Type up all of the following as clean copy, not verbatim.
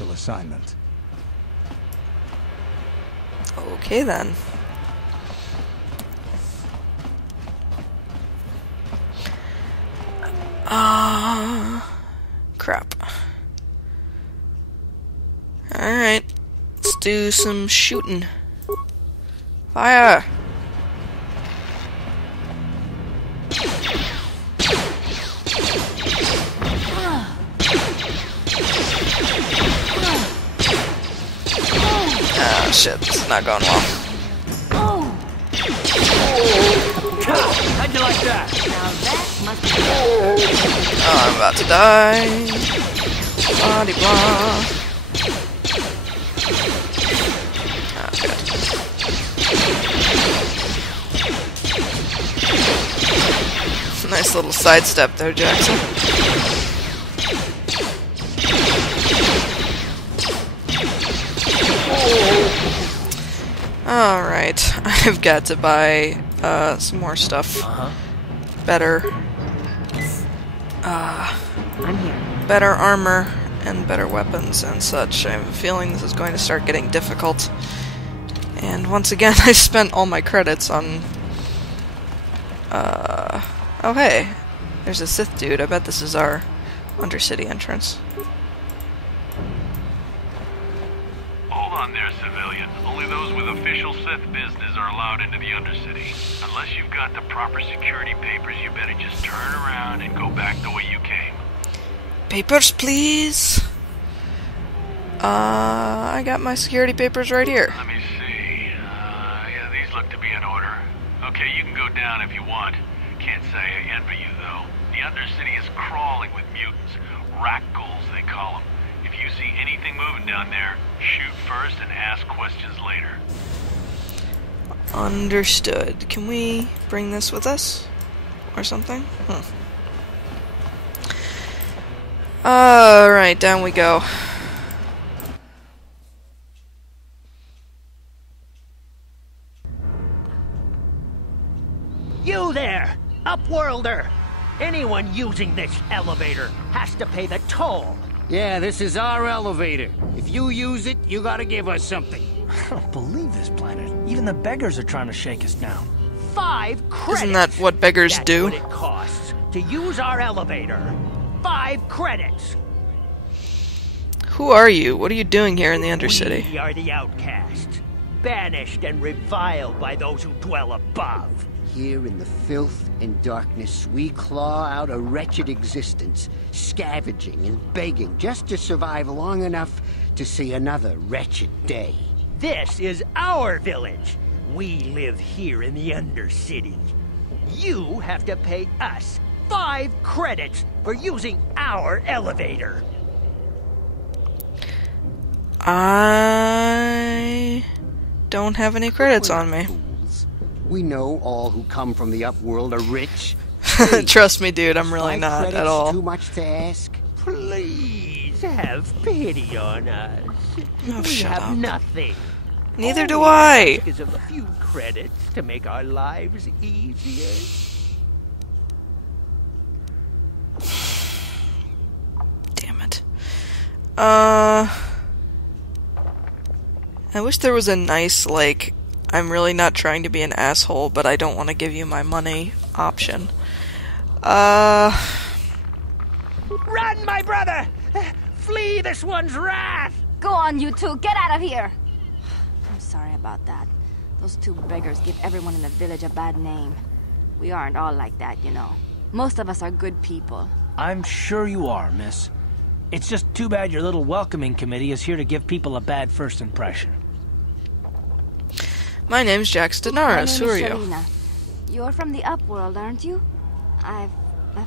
assignment. Okay then. Crap. Alright. Let's do some shooting. Fire! Ah, shit. This is not going well. How'd you like that? Now that must be Oh, I'm about to die. Blah de blah. Oh, good. Nice little sidestep there, Jackson. Alright, I've got to buy some more stuff. Better I'm here. better armor and better weapons and such. I have a feeling this is going to start getting difficult. And once again, I spent all my credits on... Oh hey, there's a Sith dude. I bet this is our Undercity entrance. Hold on there, civilian. Only those with official Sith business are allowed into the Undercity. Unless you've got the proper security papers, you better just turn around and go back the way you came. Papers, please! I got my security papers right here. Let me see. Yeah, these look to be in order. Okay, you can go down if you want. Can't say I envy you, though. The Undercity is crawling with mutants. Raquels, they call them. If you see anything moving down there, shoot first and ask questions later. Understood. Can we bring this with us? Or something? Alright, down we go. You there, Upworlder! Anyone using this elevator has to pay the toll. Yeah, this is our elevator. If you use it, you gotta give us something. I don't believe this planet. Even the beggars are trying to shake us down. 5 credits. Isn't that what beggars That's do? what it costs to use our elevator. 5 credits. Who are you? What are you doing here in the Undercity? We are the outcasts, banished and reviled by those who dwell above. Here in the filth and darkness, we claw out a wretched existence, scavenging and begging just to survive long enough to see another wretched day. This is our village. We live here in the Undercity. You have to pay us 5 credits for using our elevator. I don't have any credits on me. Fools. We know all who come from the Upworld are rich. Trust me, dude, I'm really 5 not credits at all. Too much to ask? Please have pity on us. Oh, we shut have up. nothing. Neither All do we I. ask is of a few credits to make our lives easier. Damn it. I wish there was a nice, like, I'm really not trying to be an asshole, but I don't want to give you my money option. Run, my brother! Flee this one's wrath! Go on, you two. Get out of here. I'm sorry about that. Those 2 beggars give everyone in the village a bad name. We aren't all like that, you know. Most of us are good people. I'm sure you are, miss. It's just too bad your little welcoming committee is here to give people a bad first impression. My name's Jax Daenerys. Who are you? Selena. You're from the Upworld, aren't you? I've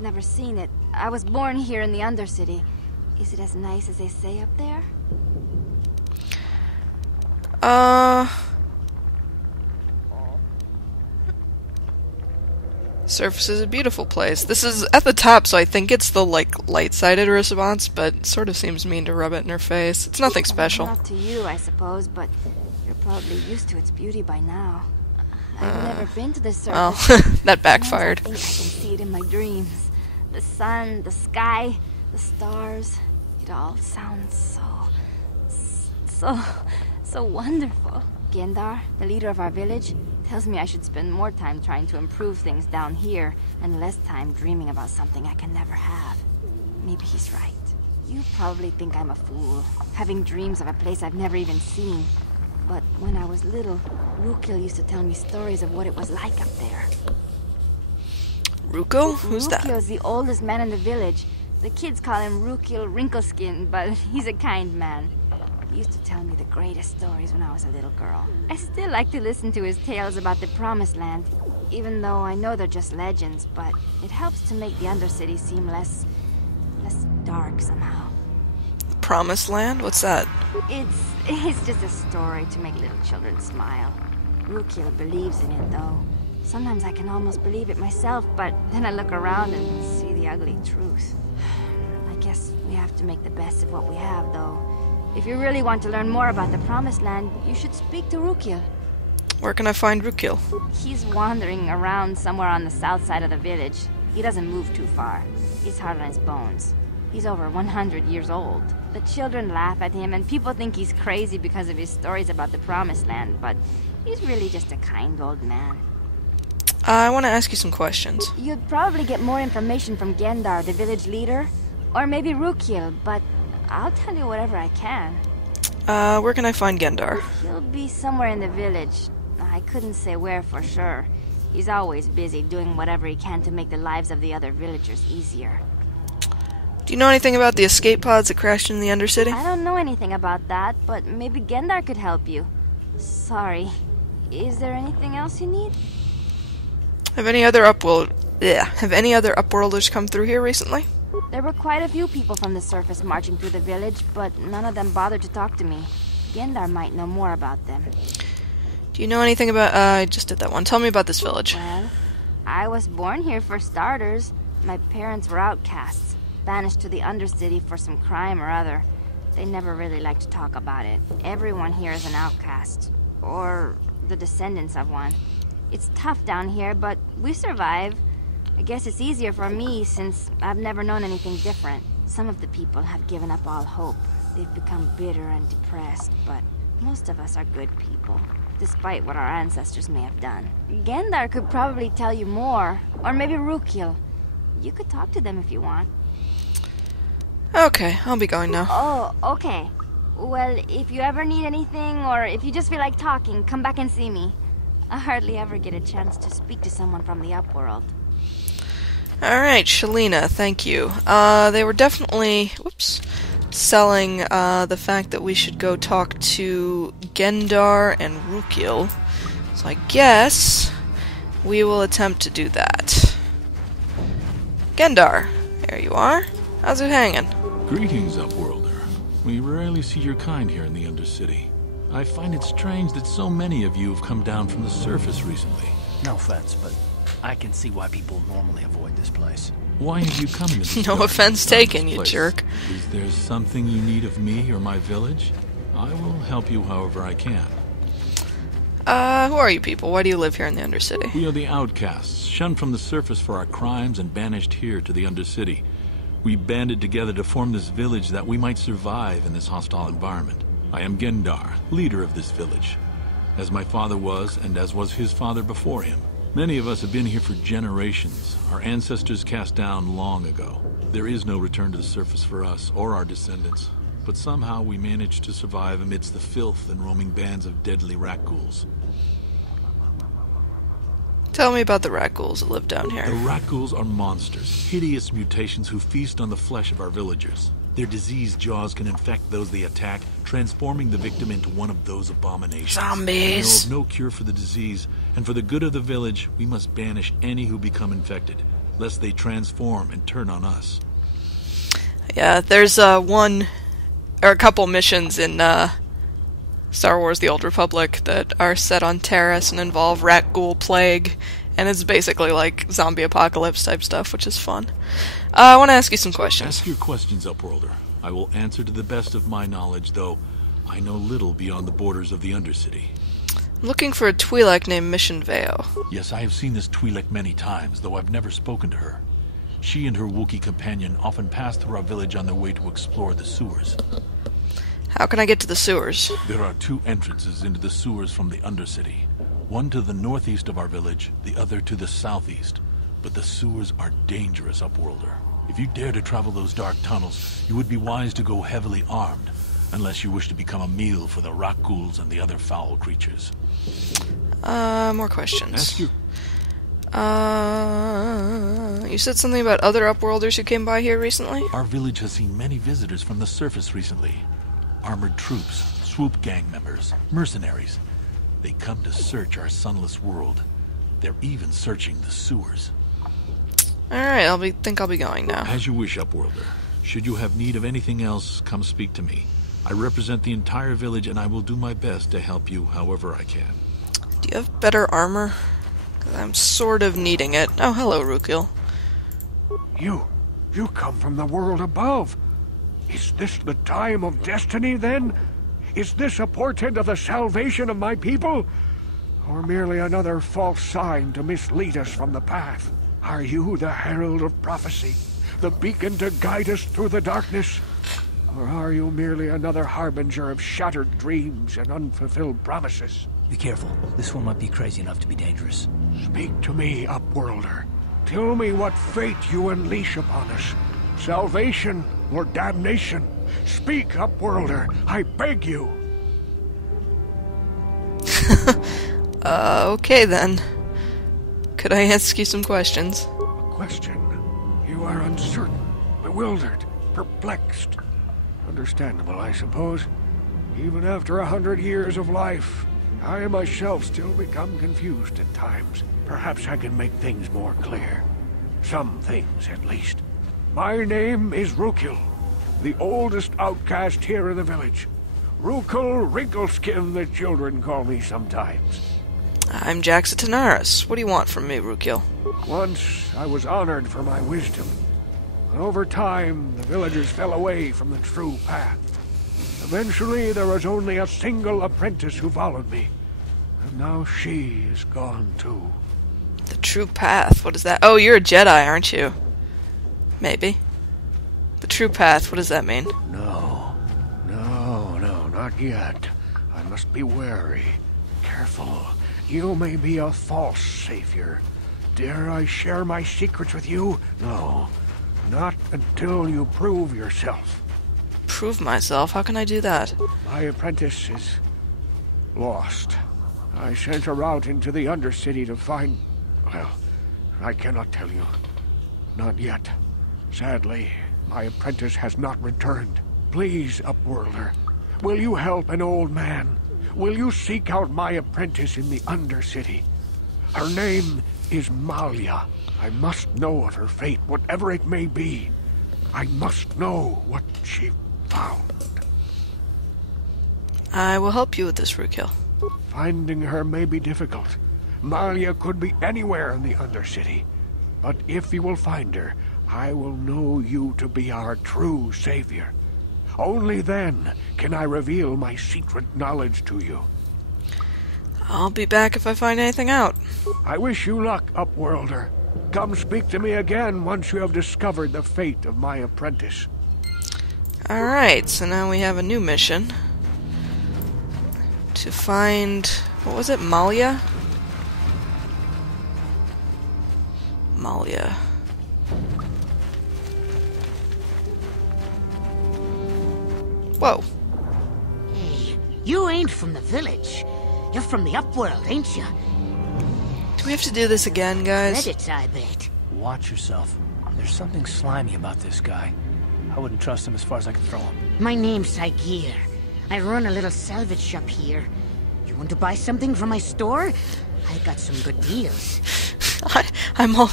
never seen it. I was born here in the Undercity. Is it as nice as they say up there? Surface is a beautiful place. This is at the top, so I think it's the, like, light-sided response, but it sort of seems mean to rub it in her face. It's nothing special. Not to you, I suppose, but you're probably used to its beauty by now. I've never been to the Well, surface. that backfired. I think I can see it in my dreams. The sun, the sky, the stars. It all sounds so wonderful. Gendar, the leader of our village, tells me I should spend more time trying to improve things down here and less time dreaming about something I can never have. Maybe he's right. You probably think I'm a fool, having dreams of a place I've never even seen. But when I was little, Raquel used to tell me stories of what it was like up there. Raquel? Who's that? Raquel's the oldest man in the village. The kids call him Raquel Wrinkleskin, but he's a kind man. He used to tell me the greatest stories when I was a little girl. I still like to listen to his tales about the Promised Land, even though I know they're just legends, but it helps to make the Undercity seem less dark somehow. Promised Land? What's that? It's just a story to make little children smile. Raquel believes in it, though. Sometimes I can almost believe it myself, but then I look around and see the ugly truth. I guess we have to make the best of what we have, though. If you really want to learn more about the Promised Land, you should speak to Raquel. Where can I find Raquel? He's wandering around somewhere on the south side of the village. He doesn't move too far. He's hard on his bones. He's over 100 years old. The children laugh at him, and people think he's crazy because of his stories about the Promised Land, but he's really just a kind old man. I want to ask you some questions. You'd probably get more information from Gendar, the village leader, or maybe Raquel, but I'll tell you whatever I can. Where can I find Gendar? He'll be somewhere in the village. I couldn't say where for sure. He's always busy doing whatever he can to make the lives of the other villagers easier. Do you know anything about the escape pods that crashed in the Undercity? I don't know anything about that, but maybe Gendar could help you. Sorry. Is there anything else you need? Have any other Upworlders come through here recently? There were quite a few people from the surface marching through the village, but none of them bothered to talk to me. Gendar might know more about them. Do you know anything about... I just did that one. Tell me about this village. Well, I was born here for starters. My parents were outcasts, banished to the Undercity for some crime or other. They never really liked to talk about it. Everyone here is an outcast, or the descendants of one. It's tough down here, but we survive. I guess it's easier for me since I've never known anything different. Some of the people have given up all hope. They've become bitter and depressed, but most of us are good people, despite what our ancestors may have done. Gendar could probably tell you more, or maybe Raquel. You could talk to them if you want. Okay, I'll be going now. Oh, okay. Well, if you ever need anything, or if you just feel like talking, come back and see me. I hardly ever get a chance to speak to someone from the Upworld. Alright, Shalina, thank you. They were definitely, selling the fact that we should go talk to Gendar and Raquel. So I guess we will attempt to do that. Gendar, there you are. How's it hanging? Greetings, Upworlder. We rarely see your kind here in the Undercity. I find it strange that so many of you have come down from the surface recently. No offense, but I can see why people normally avoid this place. Why have you come to this No offense taken, you jerk. Is there something you need of me or my village? I will help you however I can. Who are you people? Why do you live here in the Undercity? We are the outcasts, shunned from the surface for our crimes and banished here to the Undercity. We banded together to form this village that we might survive in this hostile environment. I am Gendar, leader of this village, as my father was and as was his father before him. Many of us have been here for generations, our ancestors cast down long ago. There is no return to the surface for us or our descendants, but somehow we managed to survive amidst the filth and roaming bands of deadly rat ghouls. Tell me about the rat ghouls that live down here. The rat ghouls are monsters, hideous mutations who feast on the flesh of our villagers. Their diseased jaws can infect those they attack, transforming the victim into one of those abominations. Zombies! We know of no cure for the disease, and for the good of the village, we must banish any who become infected, lest they transform and turn on us. Yeah, there's a couple missions in Star Wars The Old Republic that are set on Taris and involve rat ghoul plague, and it's basically like zombie apocalypse type stuff, which is fun. I want to ask you some questions. Ask your questions, Upworlder. I will answer to the best of my knowledge, though I know little beyond the borders of the Undercity. I'm looking for a Twi'lek named Mission Vao. Yes, I have seen this Twi'lek many times, though I've never spoken to her. She and her Wookiee companion often pass through our village on their way to explore the sewers. How can I get to the sewers? There are two entrances into the sewers from the Undercity. One to the northeast of our village, the other to the southeast. But the sewers are dangerous, Upworlder. If you dare to travel those dark tunnels, you would be wise to go heavily armed, unless you wish to become a meal for the Raquels and the other foul creatures. More questions. Ask you. You said something about other Upworlders who came by here recently? Our village has seen many visitors from the surface recently. Armored troops, swoop gang members, mercenaries. They come to search our sunless world. They're even searching the sewers. Alright, think I'll be going now. As you wish, Upworlder. Should you have need of anything else, come speak to me. I represent the entire village, and I will do my best to help you however I can. Do you have better armor? 'Cause I'm sort of needing it. Oh, hello, Raquel. You come from the world above. Is this the time of destiny, then? Is this a portent of the salvation of my people? Or merely another false sign to mislead us from the path? Are you the herald of prophecy? The beacon to guide us through the darkness? Or are you merely another harbinger of shattered dreams and unfulfilled promises? Be careful. This one might be crazy enough to be dangerous. Speak to me, Upworlder. Tell me what fate you unleash upon us. Salvation or damnation? Speak, Upworlder. I beg you. Okay then. Could I ask you some questions? A question? You are uncertain, bewildered, perplexed. Understandable, I suppose. Even after 100 years of life, I myself still become confused at times. Perhaps I can make things more clear. Some things, at least. My name is Raquel, the oldest outcast here in the village. Raquel Wrinkleskin, the children call me sometimes. I'm Taris. What do you want from me, Raquel? Once I was honored for my wisdom. But over time, the villagers fell away from the true path. Eventually, there was only a single apprentice who followed me. And now she is gone too. The true path? What is that? Oh, you're a Jedi, aren't you? Maybe. The true path, what does that mean? No, not yet. I must be wary. Careful. You may be a false savior. Dare I share my secrets with you? No. Not until you prove yourself. Prove myself? How can I do that? My apprentice is lost. I sent her out into the Undercity to find... Well, I cannot tell you. Not yet. Sadly, my apprentice has not returned. Please, Upworlder, will you help an old man? Will you seek out my apprentice in the Undercity? Her name is Malia. I must know of her fate, whatever it may be. I must know what she found. I will help you with this, Raquel. Finding her may be difficult. Malia could be anywhere in the Undercity. But if you will find her, I will know you to be our true savior. Only then can I reveal my secret knowledge to you. I'll be back if I find anything out. I wish you luck, Upworlder. Come speak to me again once you have discovered the fate of my apprentice. Alright, so now we have a new mission. To find... what was it? Malia? Malia. Whoa. Hey, you ain't from the village. You're from the Upworld, ain't you? Do we have to do this again, guys? Credits, I bet. Watch yourself. There's something slimy about this guy. I wouldn't trust him as far as I can throw him. My name's Saigir. I run a little salvage shop here. You want to buy something from my store? I got some good deals.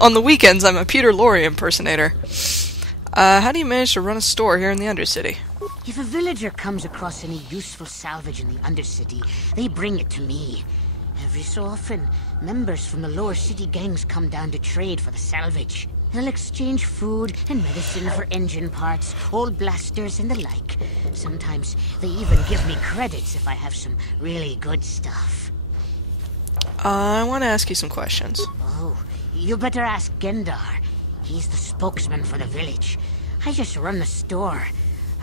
On the weekends, I'm a Peter Lorre impersonator. How do you manage to run a store here in the Undercity? If a villager comes across any useful salvage in the Undercity, they bring it to me. Every so often, members from the lower city gangs come down to trade for the salvage. They'll exchange food and medicine for engine parts, old blasters and the like. Sometimes they even give me credits if I have some really good stuff. I want to ask you some questions. Oh, you better ask Gendar. He's the spokesman for the village. I just run the store.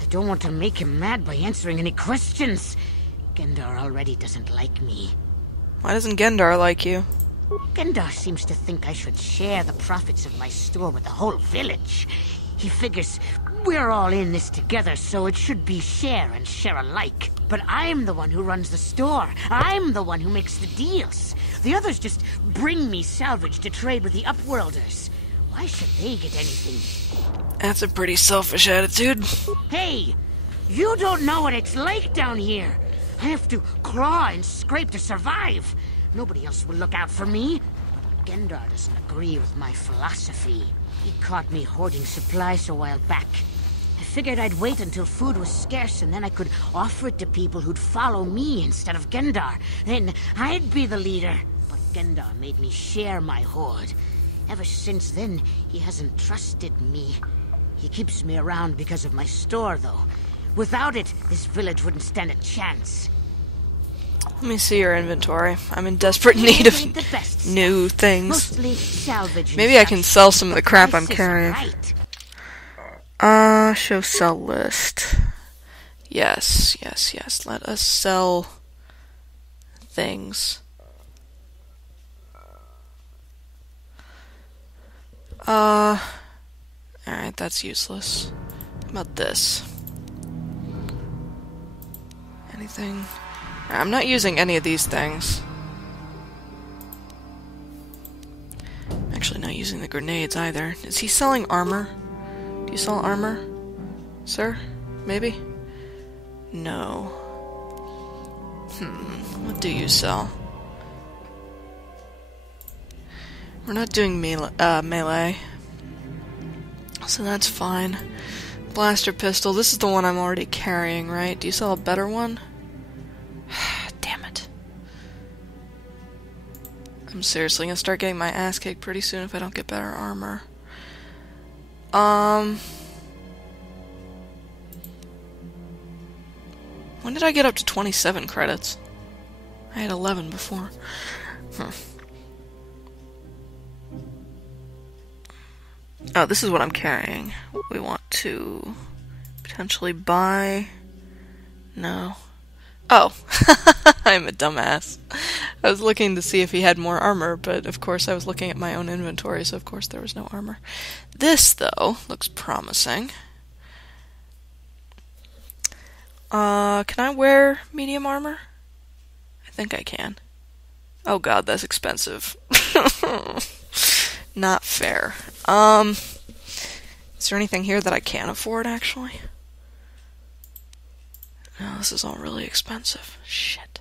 I don't want to make him mad by answering any questions. Gendar already doesn't like me. Why doesn't Gendar like you? Gendar seems to think I should share the profits of my store with the whole village. He figures we're all in this together, so it should be share and share alike. But I'm the one who runs the store. I'm the one who makes the deals. The others just bring me salvage to trade with the Upworlders. Why should they get anything? That's a pretty selfish attitude. Hey! You don't know what it's like down here. I have to claw and scrape to survive. Nobody else will look out for me. But Gendar doesn't agree with my philosophy. He caught me hoarding supplies a while back. I figured I'd wait until food was scarce and then I could offer it to people who'd follow me instead of Gendar. Then I'd be the leader. But Gendar made me share my hoard. Ever since then, he hasn't trusted me. He keeps me around because of my store, though. Without it, this village wouldn't stand a chance. Let me see your inventory. I'm in desperate need of new things. Mostly salvage. Maybe I can sell some of the crap I'm carrying. Show sell list. Yes. Let us sell things. Alright, that's useless. How about this? Anything? I'm not using any of these things. I'm actually not using the grenades either. Is he selling armor? Do you sell armor? Sir? Maybe? No. What do you sell? We're not doing melee. So that's fine. Blaster pistol. This is the one I'm already carrying, right? Do you sell a better one? Damn it. I'm seriously gonna start getting my ass kicked pretty soon if I don't get better armor. When did I get up to 27 credits? I had 11 before. Oh, this is what I'm carrying. We want to potentially buy... No. Oh! I'm a dumbass. I was looking to see if he had more armor, but of course I was looking at my own inventory, so of course there was no armor. This, though, looks promising. Can I wear medium armor? I think I can. Oh god, that's expensive. Not fair. Is there anything here that I can't afford, actually? No, this is all really expensive. Shit.